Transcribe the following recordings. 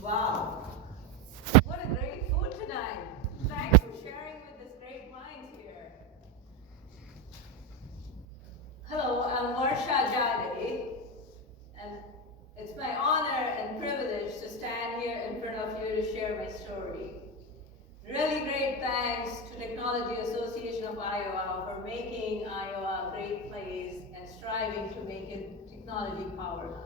Wow, what a great food tonight. Thanks for sharing with this great mind here. Hello, I'm Varsha Jayade, and it's my honor and privilege to stand here in front of you to share my story. Really great thanks to Technology Association of Iowa for making Iowa a great place and striving to make it technology powerhouse.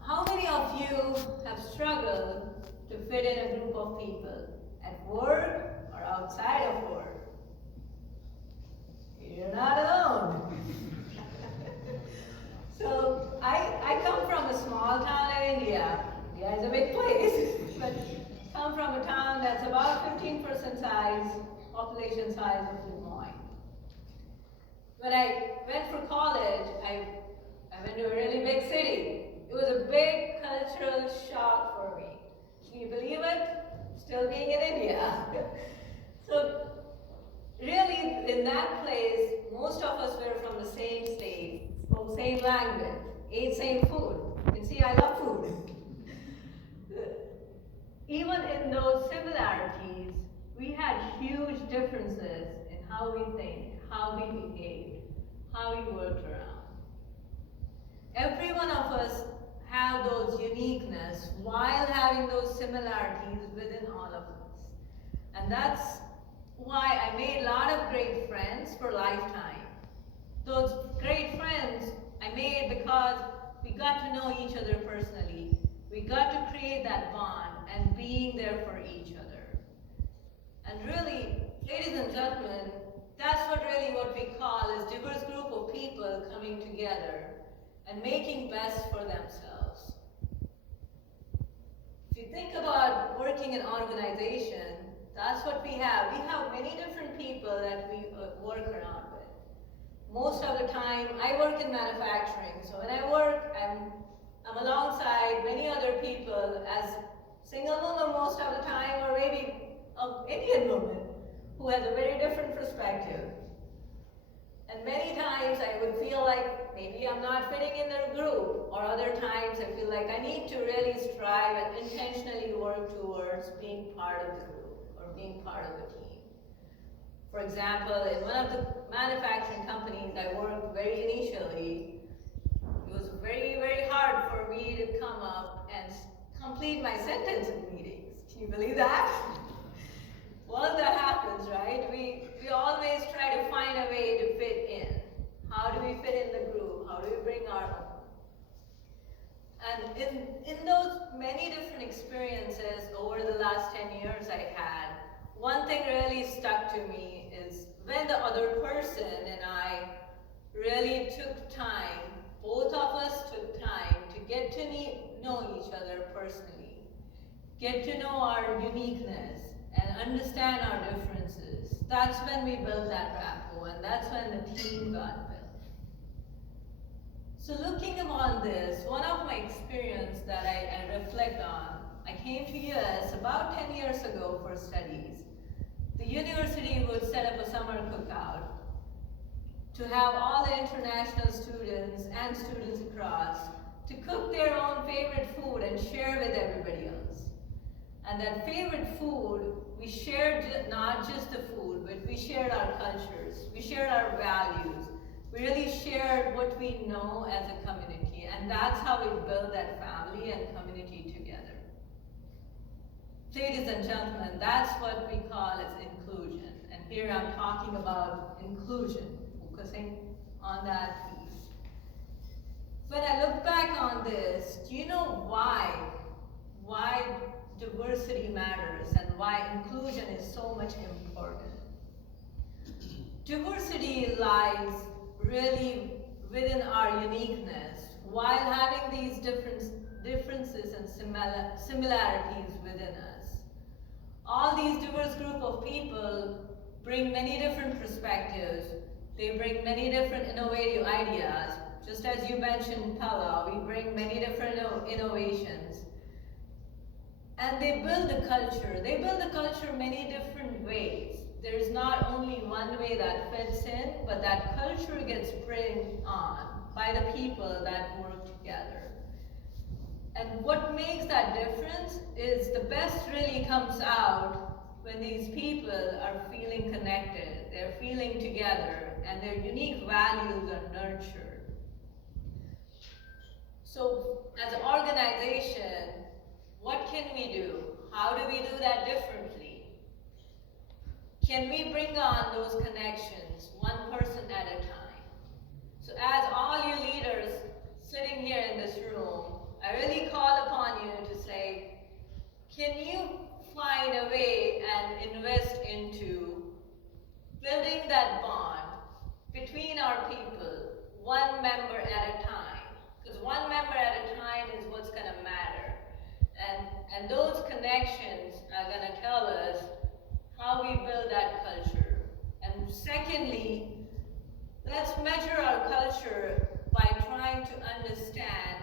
How many of you have struggled to fit in a group of people at work or outside of work? You're not alone. So I come from a small town in India. India is a big place, but come from a town that's about 15% size, population size of Des Moines. When I went for college, I went to a really big city. It was a big cultural shock for me. Can you believe it? Still being in India. So really, in that place, most of us were from the same state, spoke same language, ate same food. You can see I love food. Even in those similarities, we had huge differences in how we think, how we behave, how we worked around. Every one of us have those uniqueness while having those similarities within all of us. And that's why I made a lot of great friends for lifetime. Those great friends I made because we got to know each other personally. We got to create that bond and being there for each other. And really, ladies and gentlemen, that's what we call is diverse group of people coming together and making best for themselves. If you think about working in organization, that's what we have. We have many different people that we work around with. Most of the time, I work in manufacturing, so when I work, I'm alongside many other people as single woman most of the time, or maybe an Indian woman who has a very different perspective. And many times I would feel like maybe I'm not fitting in their group, or other times I feel like I need to really strive and intentionally work towards being part of the group or being part of the team. For example, in one of the manufacturing companies I worked very initially, it was very, very hard for me to come up and complete my sentence in meetings. Can you believe that? Well, that happens, right? We always try to find a way to fit in. How do we fit in the group? How do we bring our own? And in those many different experiences over the last 10 years I had, one thing really stuck to me is when the other person and I really took time, both of us took time to get to know each other personally, get to know our uniqueness, and understand our differences. That's when we built that rapport, and that's when the team got built. So looking upon this, one of my experiences that I reflect on, I came to US about 10 years ago for studies. The university would set up a summer cookout to have all the international students and students across to cook their own favorite food and share with everybody else. And that favorite food, we shared not just the food, but we shared our cultures, we shared our values, we really shared what we know as a community, and that's how we build that family and community together. Ladies and gentlemen, that's what we call as inclusion, and here I'm talking about inclusion, focusing on that piece. When I look back on this, do you know why diversity matters and why inclusion is so much important? Diversity lies really within our uniqueness while having these differences and similarities within us. All these diverse group of people bring many different perspectives. They bring many different innovative ideas. Just as you mentioned, Pella, we bring many different innovations. And they build a culture. They build a culture many different ways. There's not only one way that fits in, but that culture gets brought on by the people that work together. And what makes that difference is the best really comes out when these people are feeling connected, they're feeling together, and their unique values are nurtured. So as an organization, what can we do? How do we do that differently? Can we bring on those connections one person at a time? So as all you leaders sitting here in this room, I really call upon you to say, can you find a way and invest into building that bond between our people, one member at a time? Because one member at a time is what's going to matter. And those connections are going to tell us how we build that culture. And secondly, let's measure our culture by trying to understand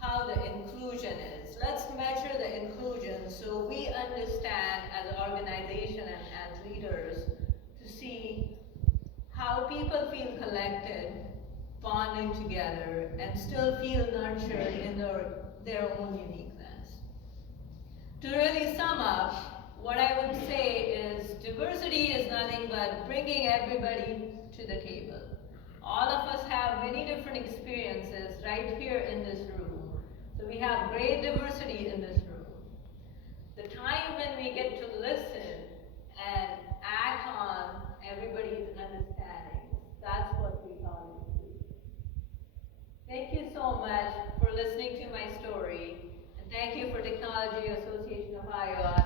how the inclusion is. Let's measure the inclusion so we understand as an organization and as leaders to see how people feel collected, bonding together, and still feel nurtured in their own uniqueness. To really sum up, what I would say is diversity is nothing but bringing everybody to the table. All of us have many different experiences right here in this room. So we have great diversity in this room. The time when we get to listen and act on everybody's understanding, that's what we call inclusion. Thank you so much for listening to my story. And thank you for Technology Association of Iowa